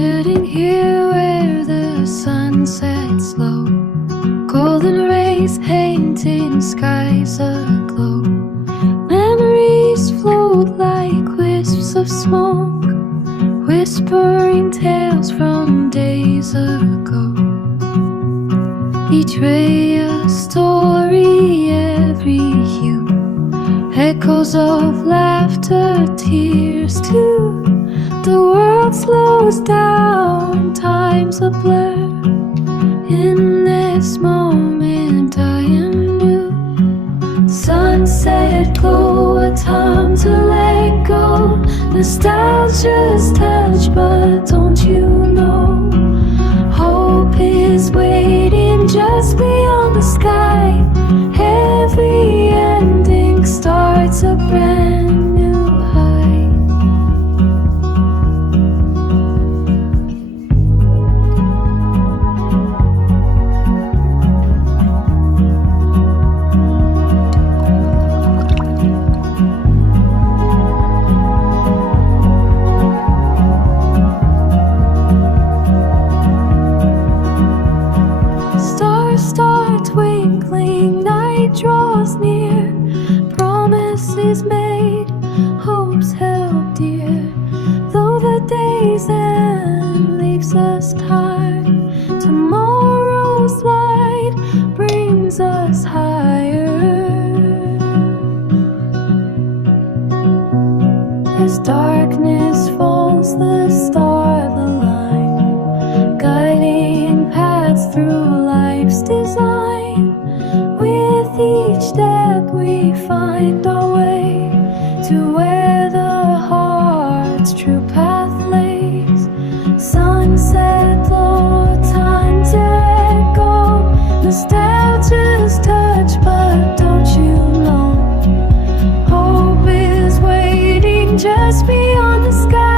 Sitting here where the sun sets low, golden rays painting skies aglow. Memories float like wisps of smoke, whispering tales from days ago. Each ray a story, every hue, echoes of laughter, tears too. The world slows down, time's a blur. In this moment I am new. Sunset glow, a time to let go. Nostalgia's touch, but don't you know, hope is waiting just beyond the sky. Every ending starts a brand new high. Stars start twinkling, night draws near. Promises made, hopes held dear. Though the day's end leaves us tired, tomorrow's light brings us higher. As darkness falls, the stars align, guiding paths through life's design. With each step we find our way to where the heart's true path lays. Sunset glow, time to let go. Nostalgia's touch, but don't you know, hope is waiting just beyond the sky.